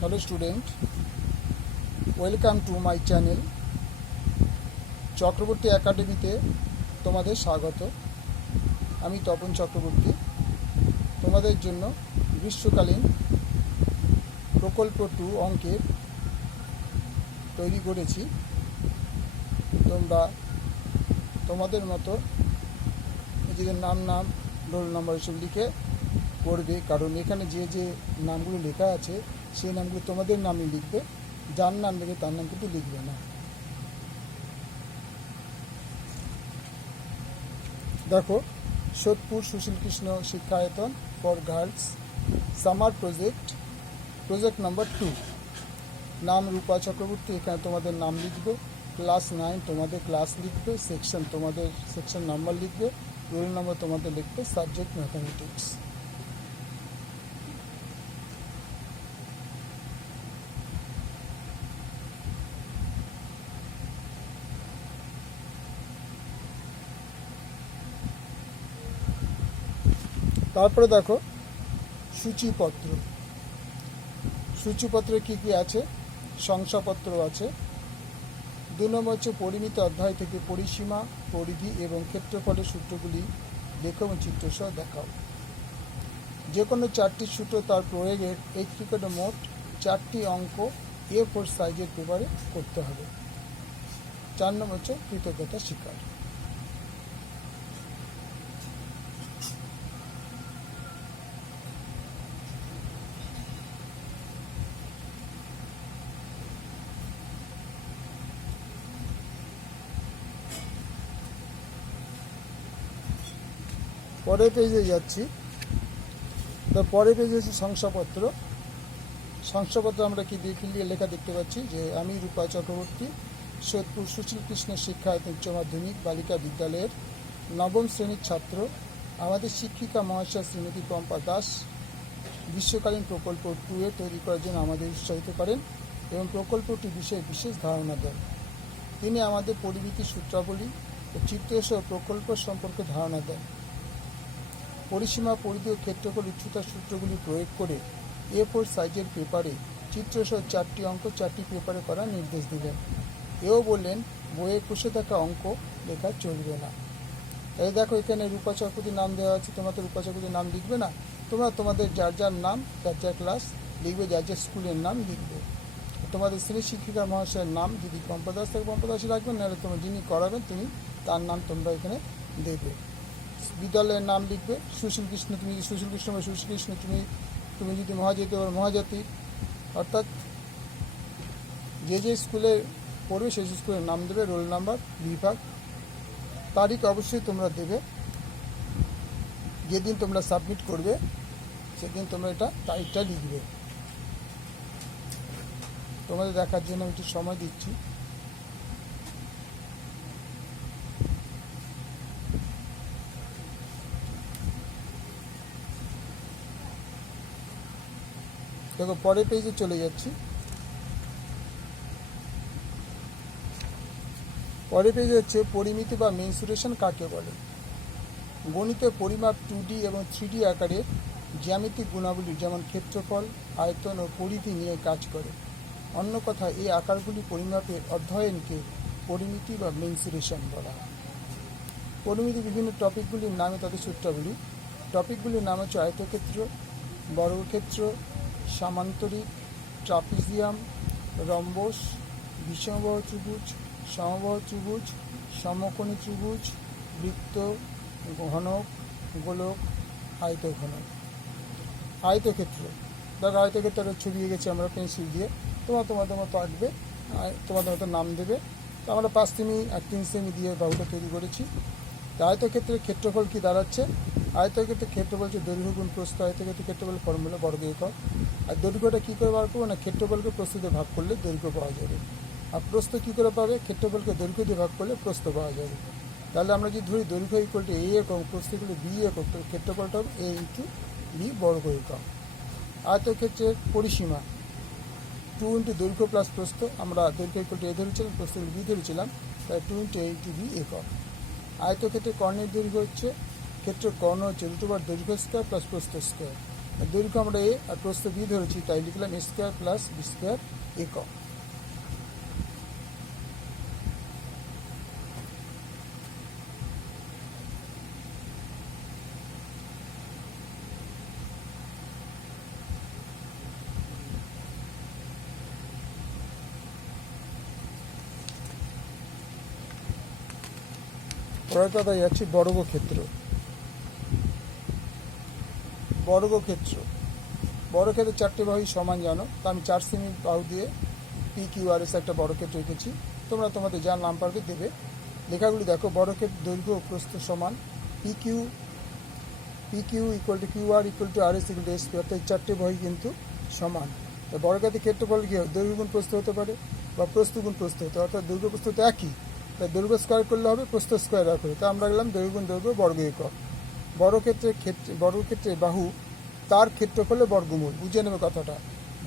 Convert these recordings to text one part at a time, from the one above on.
Hello student, welcome to my channel Chakraborty একাডেমিতে তোমাদের স্বাগত। আমি তপন চক্রবর্তী তোমাদের জন্য গ্রীষ্মকালীন প্রকল্প 2 অঙ্কের তৈরি করেছি। তোমরা তোমাদের মতো নিজেদের নাম রোল নাম্বার এসব লিখে করবে, কারণ এখানে যে যে নামগুলো লেখা আছে সেই নামগুলো তোমাদের নামই লিখবে, যার নাম লিখে তার নাম কিন্তু লিখবে না। দেখো, Sodepur Sushil Krishna Shikshayatan for girls summer project number 2। নাম রূপা চক্রবর্তী, এখানে তোমাদের নাম লিখবে, ক্লাস 9 তোমাদের ক্লাস লিখবে, সেকশন তোমাদের সেকশন নাম্বার লিখবে, রোল নাম্বার তোমাদের লিখবে, সাবজেক্ট ম্যাথামেটিক্স। তারপরে দেখো সূচিপত্রে কি কি আছে? শংসাপত্র আছে। 2 নম্বর হচ্ছে পরিমিত অধ্যায় থেকে পরিসীমা, পরিধি এবং ক্ষেত্রফলের সূত্রগুলি লেখো এবং চিত্রসহ দেখাও। যে কোনো 4টি সূত্র তার প্রয়োগের একটিকে মোট 4টি অঙ্ক A4 সাইজের পেপারে করতে হবে। 4 নম্বর হচ্ছে কৃতজ্ঞতা স্বীকার। পরের পেজে যাচ্ছি। তো পরের পেজে হচ্ছে শংসাপত্র আমরা কি দিয়ে লেখা দেখতে পাচ্ছি যে আমি রূপা চক্রবর্তী, সোদপুর সুশীল কৃষ্ণ শিক্ষায়তন উচ্চ মাধ্যমিক বালিকা বিদ্যালয়ের 9ম শ্রেণীর ছাত্র। আমাদের শিক্ষিকা মহাশয় শ্রীমতী পম্পা দাস গ্রীষ্মকালীন প্রকল্প 2 এ তৈরি করার জন্য আমাদের উৎসাহিত করেন এবং প্রকল্পটি বিষয়ে বিশেষ ধারণা দেন। তিনি আমাদের পরিমিতি সূত্রাবলী ও চিত্রসহ প্রকল্প সম্পর্কে ধারণা দেন। পরিসীমা, পরিধি ও ক্ষেত্রফল উচ্চতার সূত্রগুলি প্রয়োগ করে A4 সাইজের পেপারে চিত্রসহ 4টি অঙ্ক 4টি পেপারে করার নির্দেশ দিলেন। এও বললেন বইয়ে কষে থাকা অঙ্ক লেখা চলবে না। এই দেখো, এখানে রূপা চক্রবর্তীর নাম দেওয়া আছে, তোমরা তো রূপা চক্রবর্তীর নাম লিখবে না, তোমরা তোমাদের যার যার নাম, যার যার ক্লাস লিখবে, যার যার স্কুলের নাম লিখবে। তোমাদের শ্রী শিক্ষিকা মহাশয়ের নাম যদি পম্পা দাস থাকে পম্পা দাসই রাখবেন, নাহলে তোমার যিনি করাবেন তিনি তার নাম তোমরা এখানে দেবে। বিদ্যালয়ের নাম লিখবে, সুশীল কৃষ্ণ, তুমি যদি সুশীল কৃষ্ণ বা সুশীল কৃষ্ণ, তুমি যদি মহাজাতি বা মহাজাতি, অর্থাৎ যে স্কুলে পড়বে সেই স্কুলের নাম দেবে, রোল নাম্বার, বিভাগ, তারিখ অবশ্যই তোমরা দেবে। যেদিন তোমরা সাবমিট করবে সেদিন তোমরা এটা তারিখটা লিখবে। তোমাদের দেখার জন্য আমি একটু সময় দিচ্ছি। দেখো, পরের পেজে চলে যাচ্ছি। পরের পেজে হচ্ছে পরিমিতি বা মেনসুরেশন কাকে বলে। গণিতে পরিমাপ 2D এবং 3D আকারের জ্যামিতিক গুণাবলী যেমন ক্ষেত্রফল, আয়তন ও পরিধি নিয়ে কাজ করে। অন্য কথায় এই আকারগুলি পরিমাপের অধ্যয়নকে পরিমিতি বা মেনসুরেশন বলা হয়। পরিমিতি বিভিন্ন টপিকগুলির নামে তাদের সূত্রাবলী। টপিকগুলির নাম হচ্ছে আয়তক্ষেত্র, বর্গক্ষেত্র, সামান্তরিক, ট্রাপিজিয়াম, রম্বস, বিষমবাহু ত্রিভুজ, সমবাহু ত্রিভুজ, সমকোণী ত্রিভুজ, বৃত্ত, ঘনক, গোলক, আয়তঘনক। আয়তক্ষেত্র, দেখো আয়তক্ষেত্রের ছবি এঁকেছি আমরা পেন্সিল দিয়ে, তোমাদের মতো আঁকবে, তোমাদের মতো নাম দেবে। তো আমরা 5 সেমি আর 3 সেমি দিয়ে বাহুটা তৈরি করেছি। আয়তক্ষেত্রের ক্ষেত্রফল কি দাঁড়াচ্ছে? আয়তক্ষেত্রের ক্ষেত্রফল হচ্ছে দৈর্ঘ্য গুণ প্রস্থ। আয়তক্ষেত্রের ক্ষেত্রফল ফর্মুলা বর্গ একক। আর দৈর্ঘ্যটা কী করে বার করবো না, ক্ষেত্রফলকে প্রস্থ দিয়ে ভাগ করলে দৈর্ঘ্য পাওয়া যাবে। আর প্রস্থ কী করে পাবে? ক্ষেত্রফলকে দৈর্ঘ্য দিয়ে ভাগ করলে প্রস্থ পাওয়া যাবে। তাহলে আমরা যদি ধরি দৈর্ঘ্য ইকুয়াল টু A একক, প্রস্থ ইকুয়াল টু B একক, তো ক্ষেত্রফলটা হবে A ইন্টু B বর্গ একক। আয়তক্ষেত্রের পরিসীমা 2 ইন্টু দৈর্ঘ্য প্লাস প্রস্থ, আমরা দৈর্ঘ্য ইকুয়াল টু A ধরেছিলাম, প্রস্থ ইকুয়াল টু B ধরেছিলাম, তাই 2 ইন্টু A ইন্টু B একক। আয়তক্ষেত্রের কর্ণের দৈর্ঘ্য হচ্ছে, ক্ষেত্রের কর্ণ হচ্ছে √/দৈর্ঘ্য স্কোয়ার প্লাস প্রস্থ স্কোয়ার। দৈর্ঘ্য আমরা এ আর প্রস্থ বি ধরেছি, তাই লিখলাম এ স্কোয়ার প্লাস বি স্কোয়ার একক। পরের কথায় যাচ্ছি বর্গক্ষেত্র। বর্গক্ষেত্রে চারটে বাহু সমান জানো, তা আমি 4 সেমি বাহু দিয়ে পি কিউ আর এস একটা বর্গক্ষেত্র রেখেছি। তোমরা তোমাদের যার নাম পারবে দেবে। লেখাগুলি দেখো, বর্গক্ষেত্র দৈর্ঘ্য ও প্রস্থ সমান, P Q equal to Q R equal to R S equal to S square. তাই চারটে বাহু কিন্তু সমান। তো বর্গক্ষেত্রের ক্ষেত্রফল কি হয়? দৈর্ঘ্য গুণ প্রস্থ হতে পারে বা প্রস্থ গুণ প্রস্থ হতে, অর্থাৎ দৈর্ঘ্য প্রস্থ তো একই, তাই দৈর্ঘ্য স্কোয়ার করলে হবে, প্রস্থ স্কোয়ার রাখবে। তা আমরা গেলাম দৈর্ঘ্য গুণ দৈর্ঘ্য বর্গ একক। বর্গক্ষেত্রে বাহু তার ক্ষেত্রফলে বর্গমূল, বুঝে নেবে কথাটা।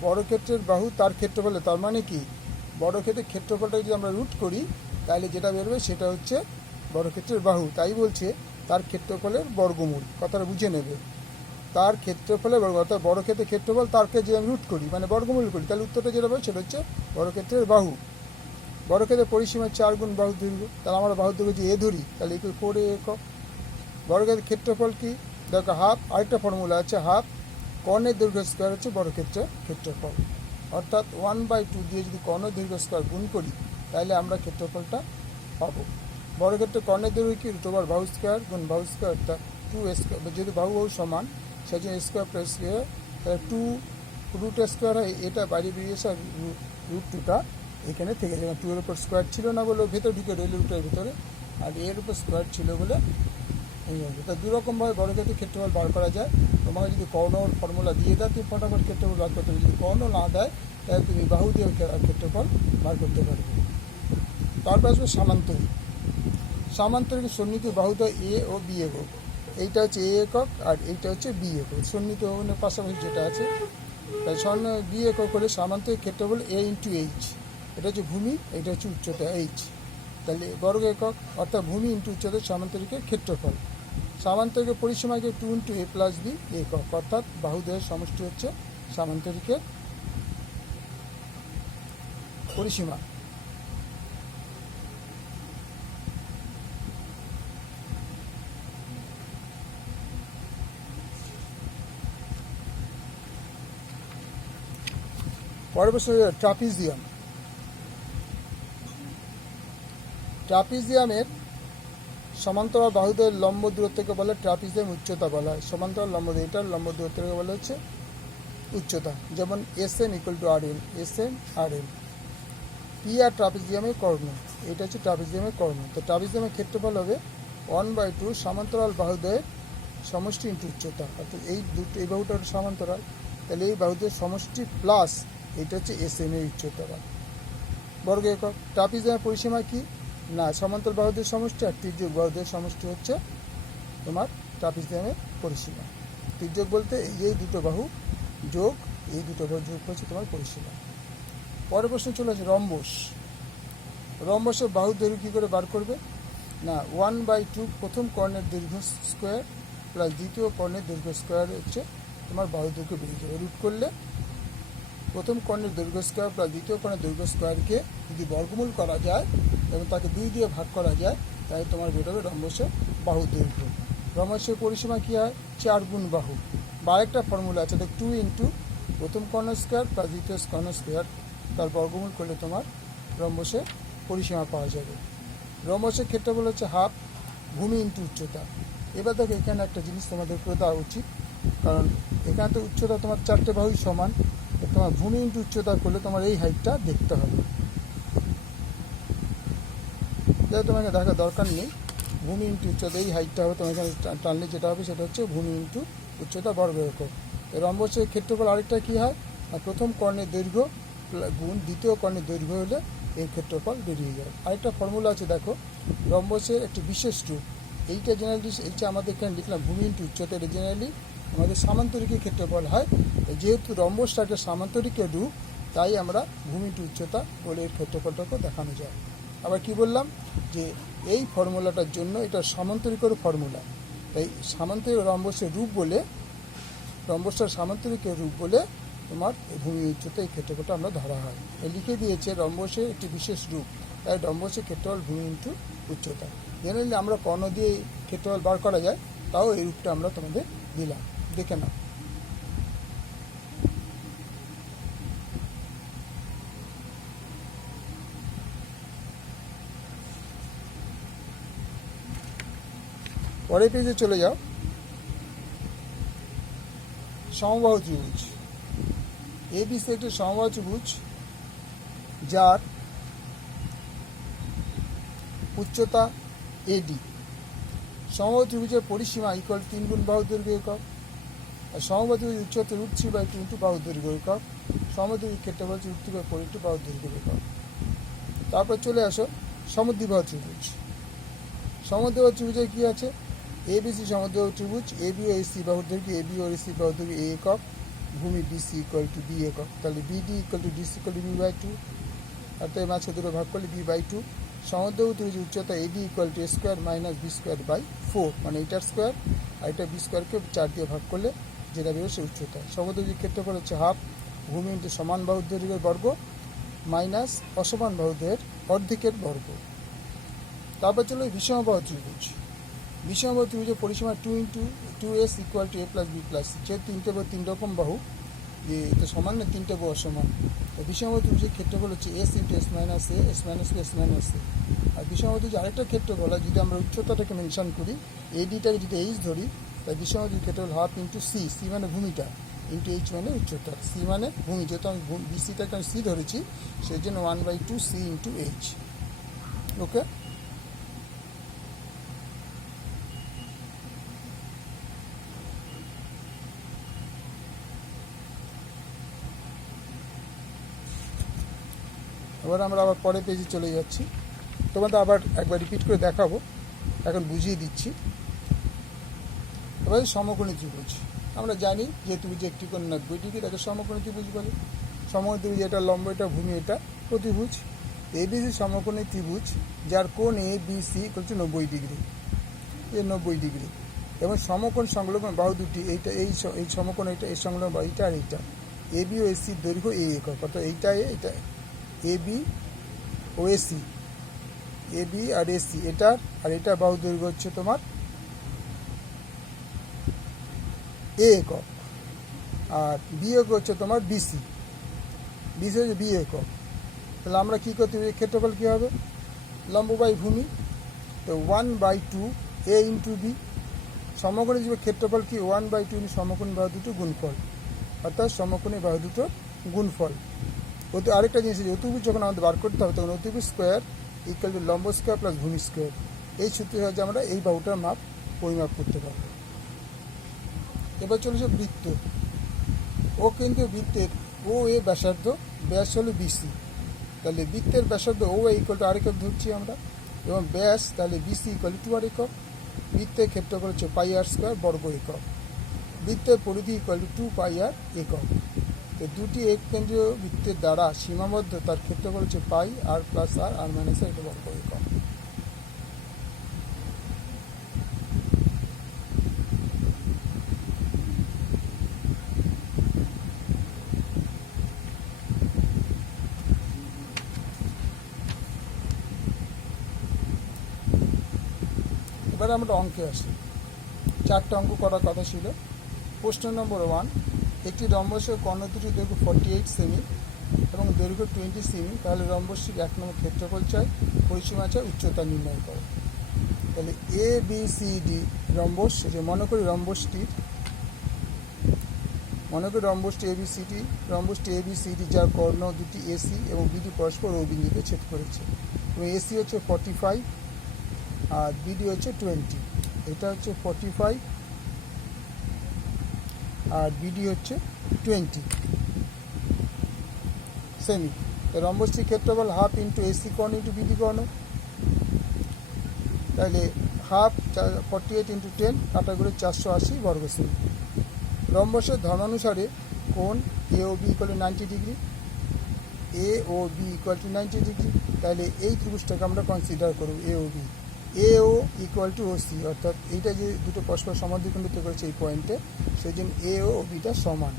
বর্গক্ষেত্রের বাহু তার ক্ষেত্রফলে, তার মানে কি বর্গক্ষেত্রের ক্ষেত্রফলটা যদি আমরা রুট করি তাহলে যেটা বেরোবে সেটা হচ্ছে বর্গক্ষেত্রের বাহু। তাই বলছে তার ক্ষেত্রফলের বর্গমূল, কথাটা বুঝে নেবে। তার ক্ষেত্রফলের বর্গ, অর্থাৎ বর্গক্ষেত্রের ক্ষেত্রফল তারকে যে আমি রুট করি মানে বর্গমূল করি, তাহলে উত্তরটা যেটা হবে সেটা হচ্ছে বর্গক্ষেত্রের বাহু। বর্গক্ষেত্রের পরিসীমা 4 গুণ বাহু দৈর্ঘ্য, তাহলে আমরা বাহু দৈর্ঘ্য যে এ ধরি তাহলে ইকুয়াল 4 একক। বর্গক্ষেত্রের ক্ষেত্রফল কি দেখো, হাফ, আরেকটা ফর্মুলা আছে, হাফ কর্ণের দৈর্ঘ্য স্কোয়ার হচ্ছে বর্গক্ষেত্রের ক্ষেত্রফল। অর্থাৎ 1/2 দিয়ে যদি কর্ণের দৈর্ঘ্য স্কোয়ার গুণ করি তাহলে আমরা ক্ষেত্রফলটা পাবো। বর্গক্ষেত্রের কর্ণের দৈর্ঘ্য কি √, বাহু স্কোয়ার গুণ বাহু স্কোয়ার, অর্থাৎ 2 স্কোয়ার, যেহেতু বাহু সমান সেই জন্য স্কোয়ার প্লাস স্কোয়ার, তাহলে 2 √ স্কোয়ার হয়, এটা বাইরে বেরিয়েছে আর √2টা এখানে থেকে যাবে। 2 এর উপর স্কোয়ার ছিল না বলে ভেতরে ঢুকে রইল √এর ভিতরে, আর এর উপর স্কোয়ার ছিল বলে এই হবে। তা দুরকমভাবে বর্গক্ষেত্রের ক্ষেত্রফল বার করা যায়। তোমাকে যদি কর্ণর ফর্মুলা দিয়ে দেয় তুমি ফটাফট ক্ষেত্রফল বার করতে পারবে, যদি কর্ণ না দেয় তাহলে তুমি বাহু দিয়ে ক্ষেত্রফল বার করতে পারবে। তারপর আসবে সামান্তরিক। সামান্তরিক সন্নিহিত বাহুদ্বয় এ ও বি একক, এইটা হচ্ছে এ একক আর এইটা হচ্ছে বি একক। সন্নিহিত ভবনের পাশাপাশি যেটা আছে তাই বি একক হলে সামান্তরিক ক্ষেত্রফল এ ইন্টু এইচ, এটা হচ্ছে ভূমি, এটা হচ্ছে উচ্চতা এইচ। তাহলে বর্গ একক অর্থাৎ ভূমি ইন্টু উচ্চতা সামান্তরিকের ক্ষেত্রফল। সামান্তরিকের পরিসীমাকে 2 × a + b একক, অর্থাৎ বাহুদ্বয়ের সমষ্টি হচ্ছে সামান্তরিকের পরিসীমা। পরের প্রশ্ন, ট্রাপিজিয়ামের সমান্তরাল বাহুদ্বয়ের লম্ব দূরত্বকে বলে ট্রাপিজিয়াম উচ্চতা বলা হয়। সমান্তরাল লম্ব, এটার লম্ব দূরত্বকে বলা হচ্ছে উচ্চতা। যেমন SM = RN, SM RN। P R ট্রাপিজিয়ামের কর্ণ, এটা হচ্ছে ট্রাপিজিয়ামের কর্ণ। তো ট্রাপিজিয়ামের ক্ষেত্রফল হবে 1/2 সমান্তরাল বাহুদ্বয়ের সমষ্টি ইন্টু উচ্চতা, অর্থাৎ এই বাহুটা সমান্তরাল, তাহলে এই বাহুদ্বয়ের সমষ্টি প্লাস এটা হচ্ছে SM এর উচ্চতা বা বর্গ একক। ট্রাপিজিয়ামের পরিসীমা কি না, সমান্তরাল বাহুদ্বয়ের সমষ্টি আর তির্যক বাহুদ্বয়ের সমষ্টি হচ্ছে তোমার ট্রাপিজিয়ামের পরিসীমা। তির্যক বলতে এই দুটো বাহু যোগ এই দুটো বাহু যোগ হচ্ছে তোমার পরিসীমা। পরের প্রশ্ন চলে আসে রম্বস। রম্বসের বাহু দৈর্ঘ্য কী করে বার করবে না, 1/2 প্রথম কর্ণের দৈর্ঘ্য স্কোয়ার প্লাস দ্বিতীয় কর্ণের দৈর্ঘ্য স্কোয়ার হচ্ছে তোমার বাহু দৈর্ঘ্য বেরিয়ে যাবে। রুট করলে প্রথম কর্ণের দৈর্ঘ্য স্কোয়ার প্লাস দ্বিতীয় কর্ণের দৈর্ঘ্য স্কোয়ারকে যদি বর্গমূল করা যায় এবং তাকে 2 দিয়ে ভাগ করা যায় তাই তোমার বেরোবে রম্বসের বাহু দৈর্ঘ্য। রম্বসের পরিসীমা কী হয়, 4 গুণ বাহু বা আরেকটা ফর্মুলা আছে, 2 × প্রথম কর্ণ স্কোয়ার প্লাস দ্বিতীয় কর্ণ স্কোয়ার, তার বর্গমূল করলে তোমার রম্বসের পরিসীমা পাওয়া যাবে। রম্বসের ক্ষেত্রফল হচ্ছে হাফ ভূমি ইন্টু উচ্চতা। এবার দেখো এখানে একটা জিনিস তোমাদের করে দেওয়া উচিত, কারণ এখানে তো উচ্চতা তোমার 4টে বাহুই সমান, তোমার ভূমি ইন্টু উচ্চতা করলে তোমার এই হাইটটা দেখতে হবে। যাই তোমাকে দেখা দরকার নেই, ভূমি ইন্টু উচ্চতা এই হাইটটা হবে, তোমার এখানে টানলে যেটা হবে সেটা হচ্ছে ভূমি ইন্টু উচ্চতা বর্গ একক। রম্বসের ক্ষেত্রফল আরেকটা কী হয়, প্রথম কর্ণের দৈর্ঘ্য গুণ দ্বিতীয় কর্ণের দৈর্ঘ্য হলে এই ক্ষেত্রফল বেরিয়ে যায়। আরেকটা ফর্মুলা আছে দেখো, রম্বসের একটি বিশেষ রূপ, এইটা জেনারেলি এইটা আমাদের এখানে লিখলাম ভূমি ইন্টু উচ্চতা, এটা জেনারেলি আমাদের সামান্তরিকের ক্ষেত্রফল হয়। যেহেতু রম্বসটা একটা সামান্তরিকের রূপ তাই আমরা ভূমি ইন্টু উচ্চতা বলে এর ক্ষেত্রফলটাকেও দেখানো যায়। আবার কি বললাম যে এই ফর্মুলাটার জন্য এটা সামান্তরিকের ফর্মুলা, তাই সামান্তরিক রম্বসের রূপ বলে রম্বসটার সামান্তরিকের রূপ বলে তোমার ভূমি উচ্চতা এই ক্ষেত্রফলটা আমরা ধরা হয়। লিখে দিয়েছে রম্বসের একটি বিশেষ রূপ, তাই রম্বসের ক্ষেত্রফল ভূমি ইন্টু উচ্চতা। জেনারেলি আমরা কর্ণ দিয়ে ক্ষেত্রফল বার করা যায়, তাও এই রূপটা আমরা তোমাদের দিলাম, দেখে নাও। পরের পেজে চলে যাও। সমবাহু ত্রিভুজ এবিসি একটি সমবাহু ত্রিভুজ যার উচ্চতা এডি। সমবাহু ত্রিভুজের পরিসীমা ইকুয়াল 3 গুণ বাহু দৈর্ঘ্য একক। আর সমবাহু ত্রিভুজের উচ্চতা √3/2 ইন্টু বাহু দৈর্ঘ্য একক। সমবাহু ত্রিভুজের ক্ষেত্রফল হচ্ছে √3/4 ইন্টু বাহু দৈর্ঘ্য একক। তারপর চলে আসো সমদ্বিবাহু ত্রিভুজ। সমদ্বিবাহু ত্রিভুজে কি আছে? এবিসি সমদ্বিবাহু ত্রিভুজ, এবি ও এসি বাহুর দৈর্ঘ্য এবি ও এসি বাহুর দৈর্ঘ্য এ একক, ভূমি বিসি ইকুয়াল টু বি একক। তাহলে BD equal to DC equal to বি/2, আর তাই মাঝে দুটো ভাগ করলে বি/2। সমদ্বিবাহু ত্রিভুজের উচ্চতা এডি ইকুয়াল টু a²-b²/4, মানে এটার স্কোয়ার, আর এটা বি স্কোয়ারকে 4 দিয়ে ভাগ করলে যেটা বেরোবে সে উচ্চতা। সমদ্বিবাহুর ক্ষেত্রফল হচ্ছে হাফ ভূমি ইন্টু সমান বাহুর দৈর্ঘ্যের বর্গ মাইনাস অসমান বাহুদের অর্ধেকের বর্গ। তারপর চলো বিষমবাহু ত্রিভুজ। বিষমবাহু ত্রিভুজের পরিসীমা 2 × 2s equal to a + b + c। যেহেতু তিনটে বাহু 3 রকম বাহু, যে এটা সমান না, তিনটে বাহু অসমান। তো বিষমবাহু ত্রিভুজের ক্ষেত্রফল হচ্ছে s × s - a, s - b, s - a। আর বিষমবাহু ত্রিভুজের আরেকটা ক্ষেত্রফল হয়, যদি আমরা উচ্চতাটাকে মেনশন করি, এডিটাকে যদি h ধরি, তাই বিষমবাহু ত্রিভুজের ক্ষেত্রফল হাফ ইন্টু সি, সি মানে ভূমিটা, ইন্টু এইচ মানে উচ্চতা, সি মানে ভূমি। যেহেতু আমি বিসিটাকে আমি সি ধরেছি, সেই জন্য 1/2 সি ইন্টু এইচ। ওকে, এবার আমরা আবার পরের পেজে চলে যাচ্ছি। তোমাদের আবার একবার রিপিট করে দেখাবো, এখন বুঝিয়ে দিচ্ছি। এবার সমকোণী ত্রিভুজ আমরা জানি যে ত্রিভুজ একটি কোণ 90 ডিগ্রি, তাকে সমকোণী ত্রিভুজ বলে। সমকোণী ত্রিভুজ, এটা লম্ব, এটা ভূমি, এটা প্রতিভুজ। এবিসি সমকোণী ত্রিভুজ যার কোণ এ বি সি হচ্ছে 90 ডিগ্রি, এ 90 ডিগ্রি, এবং সমকোণ সংলগ্ন বাহু দুটি, এইটা এই সমকোণ, এটা এই সংলগ্ন বাহু, এইটা আর এইটা। এ বি ও এসির দৈর্ঘ্য এ একক, অর্থাৎ এইটা এটা A B O AC, A B R AC এটার, আর এটা বাহু দৈর্ঘ্য হচ্ছে তোমার এ একক, আর বি একক হচ্ছে তোমার বিসি, বিসি হচ্ছে বি একক। তাহলে আমরা কী করতে হবে? ক্ষেত্রফল কী হবে? লম্ব বাই ভূমি, তো 1/2 এ ইন্টু বি। সমকোণী জীবের ক্ষেত্রফল কি? 1/2 ইন্টু সমকোণী বাহু দুটো গুণফল, অর্থাৎ সমকোণী বাহু দুটোর গুণফল। আরেকটা জিনিস, অতিভুজ যখন আমাদের বার করতে হবে, তখন অতিভুজ স্কোয়ার ইকুয়াল টু লম্ব স্কোয়ার প্লাস ভূমি স্কোয়ার। এই সূত্রের সাহায্যে আমরা এই বাহুটার মাপ পরিমাপ করতে পারবো। এবার চলেছে বৃত্ত। ও কিন্তু বৃত্তের ও এ ব্যাসার্ধ, ব্যাস হলো বিসি। তাহলে বৃত্তের ব্যাসার্ধ ও ইকুয়াল টু আর একক ধরছি আমরা, এবং ব্যাস তাহলে বিসি ইকুয়াল টু 2 আর একক। বৃত্তের ক্ষেত্রফল হচ্ছে πr² বর্গ একক। বৃত্তের পরিধি ইকুয়াল টু 2πr একক। তো দুটি এককেন্দ্রীয় বৃত্তের দ্বারা সীমাবদ্ধ, তার ক্ষেত্রফল হচ্ছে πr + r, r - r, এটা বর্গ একক। এবার আমরা অঙ্কে আসি। 4টে অঙ্ক করার কথা ছিল। প্রশ্ন নম্বর 1, একটি রম্বসের কর্ণ দুটির দৈর্ঘ্য 48 সেমি এবং দৈর্ঘ্য 20 সেমি, তাহলে রম্বসটির 1 নম্বর ক্ষেত্রফল চাই, পরিসীমা চাই, উচ্চতা নির্ণয় করো। তাহলে A B C D rhombus, যে মনে করি রম্বসটি এবিসিডি, রম্বসটি এবিসিডি যার কর্ণ দুটি এসি এবং বিডি পরস্পর ও বিন্দুতে ছেদ করেছে, এবং এসি হচ্ছে 45 আর বিডি হচ্ছে 20। এটা হচ্ছে 45 আর বিডি হচ্ছে 20 সেমি। রম্বসটির ক্ষেত্রফল হাফ ইন্টু এসি কর্ণ ইন্টু বিডি কর্ণ, তাহলে হাফ 48 ইন্টু 10 কাটা করে 480 বর্গ সেমি। রম্বসের ধর্মানুসারে কোণ A O B equal to 90 degree, A O B equal to 90 degree. তাহলে এই ত্রিভুজটাকে আমরা কনসিডার করব A O B. A O equal to OC, অর্থাৎ এইটা যে দুটো পরস্পর সমাদ্বিখণ্ডিত করেছে এই পয়েন্টে, সেই জন্য এও ও বিটা সমান।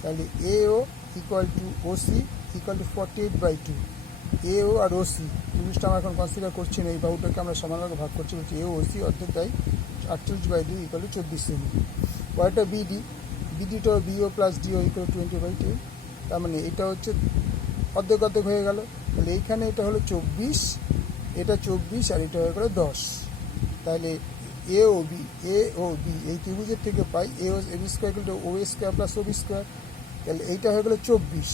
তাহলে এও equal to OC equal to 48/2। এও আর ওসি জিনিসটা আমরা এখন কনসিডার করছি না, এই বাহুটাকে আমরা সমান ভাগে ভাগ করছি, বলছি এও ওসি অর্ধেক, তাই 48/2 ইকুয়াল টু 24 সেমি। পরেরটা বিডি, বিডিটা BO plus DO equal to 20/2, তার মানে এটা হচ্ছে অর্ধেক অর্ধেক হয়ে গেল। তাহলে এইখানে এটা হলো 24, এটা 24 আর এটা হয়ে গেল 10। তাহলে এ ও বি এই ত্রিভুজের থেকে পাই A B square equal to O square plus O B square. তাহলে এইটা হয়ে গেল 24,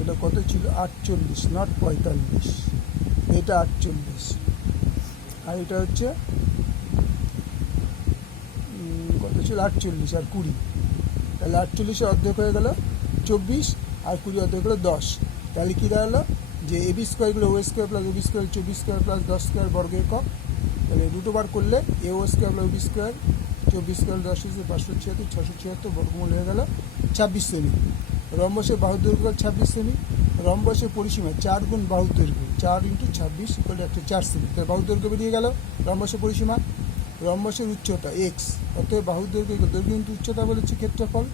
এটা কত ছিল 48, নট 45, এটা 48 আর এটা হচ্ছে কত ছিল 48 আর 20। তাহলে 48 অর্ধেক হয়ে গেল 24 আর 20 অর্ধেক হলো 10। তাহলে কী দাঁড়ালো যে এ বি স্কোয়ারগুলো O square plus O B square 24 square plus 10 square বর্গ একক। তাহলে দুটো বার করলে A O square plus O B square 24 square 10 576, 676 বর্গমূল হয়ে গেল 26 সেমি। রম্বসের বাহুর দৈর্ঘ্য 26 সেমি। রম্বসের পরিসীমা 4 গুণ বাহুর দৈর্ঘ্য, 4 × 26 ইকুয়াল টু 104 সেমি। তাহলে বাহুর দৈর্ঘ্য বেরিয়ে গেল। রম্বসের পরিসীমা, রম্বসের উচ্চতা এক্স, অতএব বাহুর দৈর্ঘ্য দৈর্ঘ্য কিন্তু উচ্চতা বলেছি ক্ষেত্রফল।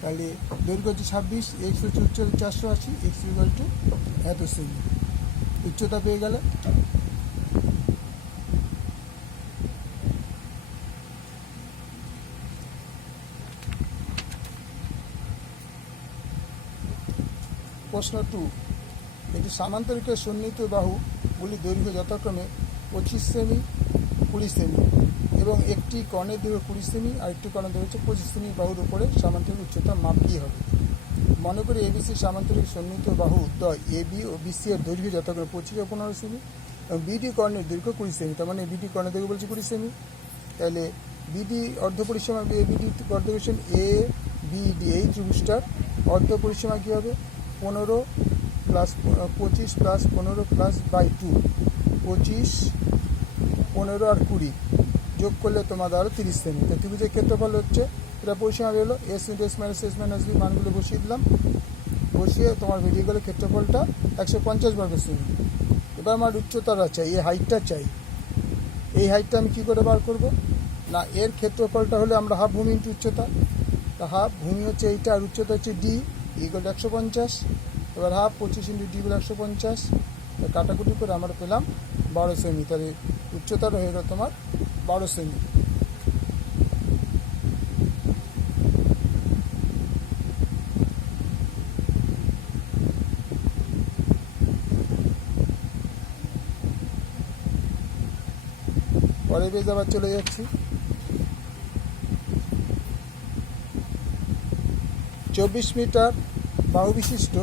তাহলে দৈর্ঘ্য হচ্ছে 26, এক্স হচ্ছে উচ্চতা 480, এক্স ইকুয়াল টু এত সেমি। উচ্চতা পেয়ে গেল। প্রশ্ন 2, একটি সামান্তরিকের সন্নিহিত বাহুগুলি দৈর্ঘ্য যথাক্রমে 25 সেমি, 20 সেমি এবং একটি কর্ণের দৈর্ঘ্য 20 সেমি আর একটি কর্ণের দৈর্ঘ্য হচ্ছে 25 সেমি। বাহুর উপরে সামান্তরিক উচ্চতা মাপ কী হবে? মনে করি এবিসি সামান্তরিক সন্নিহিত বাহু দ্বয় এবি ও বিসি এর দৈর্ঘ্য যথাক্রমে 25 ও 15 সেমি এবং বিডি কর্ণের দৈর্ঘ্য 20 সেমি। তার মানে বিডি কর্ণের দৈর্ঘ্য বলছি 20 সেমি। তাহলে বিডি অর্ধপরিসীমা এবিডি অর্ধপরিসীমা এ বিডি এই ত্রিভুজটার অর্ধপরিসীমা কী হবে? 15 প্লাস 25 প্লাস 15 প্লাস বাই 2, 25, 15 আর 20 যোগ করলে তোমার আরও 30 সেমি। তো ত্রিভুজের ক্ষেত্রফল হচ্ছে, এটা পরিসীমা বেরোলো S into S minus B, মানগুলো বসিয়ে দিলাম, বসিয়ে তোমার বেরিয়ে গেলো ক্ষেত্রফলটা 150 বর্গ সেমি। এবার আমার উচ্চতাটা চাই, এই হাইটটা চাই। এই হাইটটা আমি কী করে বার করব? না, এর ক্ষেত্রফলটা হলে আমরা হাফ ভূমি ইন্টু উচ্চতা, তা হাফ ভূমি হচ্ছে এইটা আর উচ্চতা হচ্ছে ডি ইকুয়াল টু 150। এবার হাফ 25 ইন্টু ডি বলে 150, কাটাকুটি করে আমরা পেলাম 12 সেমি। তাহলে উচ্চতাটা হয়ে গেল তোমার 12 সেমি। পরে বেজ আবার চলে যাচ্ছি। 24 মিটার বাহু বিশিষ্ট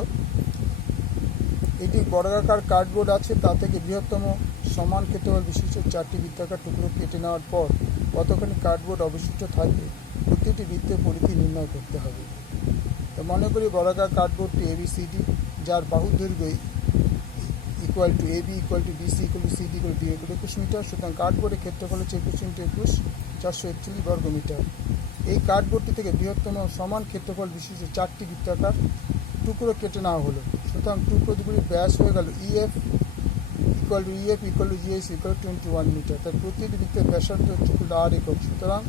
এটি বর্গাকার কার্ডবোর্ড আছে, তা থেকে বৃহত্তম সমান ক্ষেত্রফল বিশিষ্ট 4টি বৃত্তাকার টুকরো কেটে নেওয়ার পর কতখানি কার্ডবোর্ড অবশিষ্ট থাকবে প্রতিটি বৃত্তের পরিধি নির্ণয় করতে হবে। তো মনে করি বর্গাকার কার্ডবোর্ডটি এবিসিডি, যার বাহুর দৈর্ঘ্য equal to AB equal to BC equal to CD equal to 21 metre. সুতরাং কার্ডবোর্ডের ক্ষেত্রফল হচ্ছে 21 × 21, 441 বর্গ মিটার। এই কার্ডবোর্ডটি থেকে বৃহত্তম সমান ক্ষেত্রফল বিশিষ্ট 4টি বৃত্তাকার টুকরো কেটে নেওয়া হলো। সুতরাং টুকরো দুগুলির ব্যাস হয়ে গেল EF equal to GS equal to 21 metre. তার প্রতিটি বৃত্তের ব্যাসার্ধ হচ্ছে আর একক। সুতরাং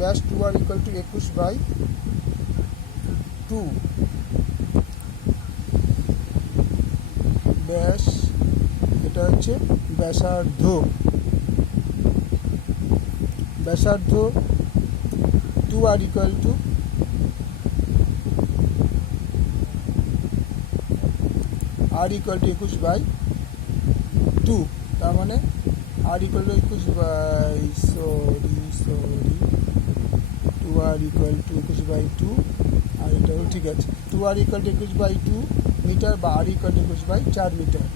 ব্যাস 2r ইকুয়াল টু 21/2। ব্যাস, এটা হচ্ছে ব্যাসার্ধ, ব্যাসার্ধ 2r equal to r equal to 21/2। তার মানে r equal to 2r equal to 21/2 আর এটা ঠিক আছে। 2r ইকুয়াল টু 21/2 মিটার বা r ইকুয়াল টু 21/4 মিটার।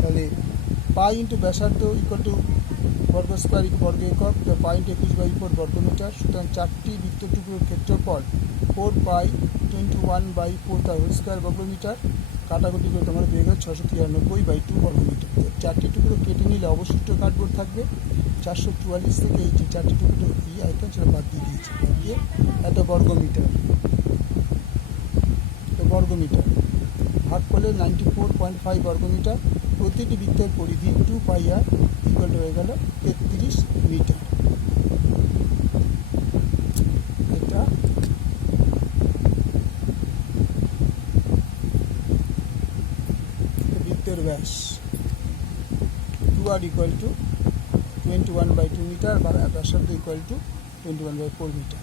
তাহলে পাই ইন্টু ব্যাসার্ধ ইকুয়াল টু বর্গ স্কোয়ার বর্গ একক, পাই ইন্টু 21/4 বর্গ মিটার। সুতরাং 4টি বৃত্ত টুকরোর ক্ষেত্রফল 4π21/4 তার হোল স্কোয়ার বর্গ মিটার। কাটাকুটি করে তোমার বের হবে 693/2 বর্গ মিটার। 4টি টুকরো কেটে নিলে অবশিষ্ট কার্ডবোর্ড থাকবে 444 থেকে এই যে 4টি টুকরো আয়তন সেটা বাদ দিয়ে দিয়েছে, বাদ দিয়ে এত বর্গ মিটার, বর্গ মিটার ভাগ করলে 94.5 বর্গমিটার। প্রতিটি বৃত্তের পরিধি 2 পাই আর ইকুয়াল টু হয়ে গেল 33 মিটার। এটা বৃত্তের ব্যাস 2 আর ইকুয়াল টু 21/2 মিটার বা ব্যাসার্ধ ইকুয়াল টু 21/4 মিটার।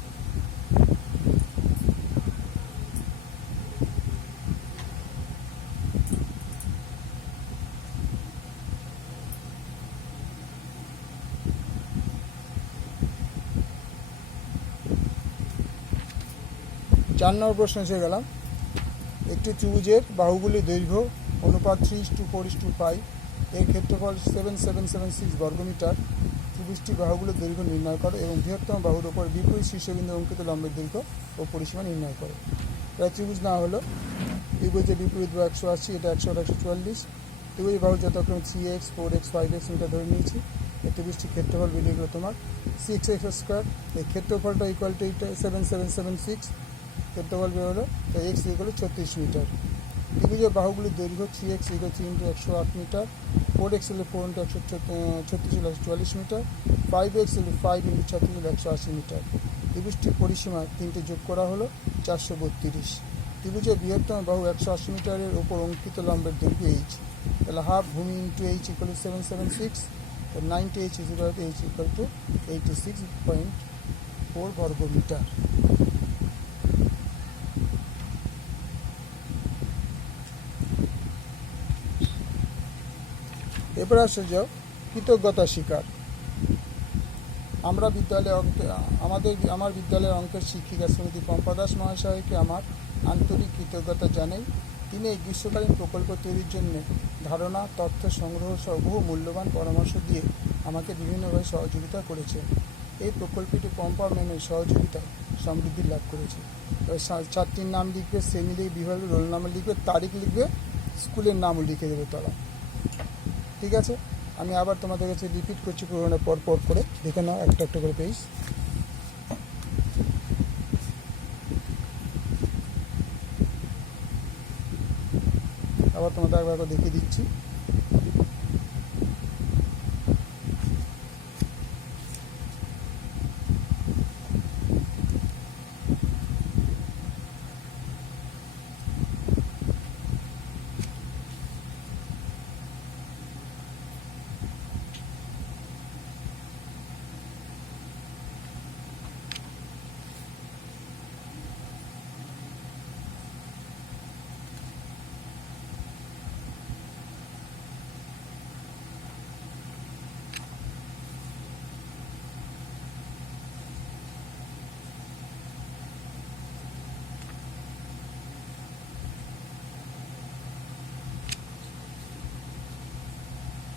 চার নম্বর প্রশ্ন এসে গেলাম। একটি ত্রিভুজের বাহুগুলির দৈর্ঘ্য অনুপাত 3:4:5, এর ক্ষেত্রফল 7776 বর্গমিটার। ত্রিভুজটি বাহুগুলির দৈর্ঘ্য নির্ণয় করে এবং বৃহত্তম বাহুর ওপর বিপরীত শীর্ষবিন্দু অঙ্কিত লম্বের দৈর্ঘ্য ও পরিসীমা নির্ণয় করে। এটা ত্রিভুজ না হলো ত্রিভুজের বিপরীত বাহু 180, এটা 100 আর 144। ত্রিভুজ বাহু যথাক্রমে 3x 4x 5x মিটার ধরে নিয়েছি। এই ত্রিভুজটির ক্ষেত্রফল বেরিয়ে গেল তোমার 6x স্কোয়ার। এই ক্ষেত্রফলটা ইকুয়াল টু 7776, ক্ষেত্রফল বের হলো, তাই এক্স ইকুয়াল 36 মিটার। ত্রিভুজের বাহুগুলির দৈর্ঘ্য 3x ইকুয়াল 3 × 108 মিটার, 4x হলে 4 × 136 হলে 144 মিটার, 5x হলে 5 × 36 হলে 180 মিটার। ত্রিভুজটির পরিসীমা 3টে যোগ করা হলো 432। ত্রিভুজের বৃহত্তম বাহু 180 মিটারের ওপর অঙ্কিত লম্বের দৈর্ঘ্য h, তাহলে হাফ ভূমি into h equal 776, 90h equal to 86.4 বর্গমিটার। এরপর আসে যাও কৃতজ্ঞতা স্বীকার। আমার বিদ্যালয়ের অঙ্কের শিক্ষিকা শ্রীমতী পম্পা দাস মহাশয়কে আমার আন্তরিক কৃতজ্ঞতা জানাই। তিনি এই গ্রীষ্মকালীন প্রকল্প তৈরির জন্য ধারণা, তথ্য সংগ্রহ সহ বহু মূল্যবান পরামর্শ দিয়ে আমাকে বিভিন্নভাবে সহযোগিতা করেছেন। এই প্রকল্পটি পম্পা ম্যানের সহযোগিতায় সমৃদ্ধি লাভ করেছে। ছাত্রীর নাম লিখবে, শ্রেণী লিখবে, বিভাগের রোল নাম্বার লিখবে, তারিখ লিখবে, স্কুলের নামও লিখে দেবে তারা। ঠিক আছে, আমি আবার তোমাদের কাছে রিপিট করছি পুরোনো পর করে দেখে নাও একটা একটা করে পেজ। আবার তোমাদের একবার দেখিয়ে দিচ্ছি।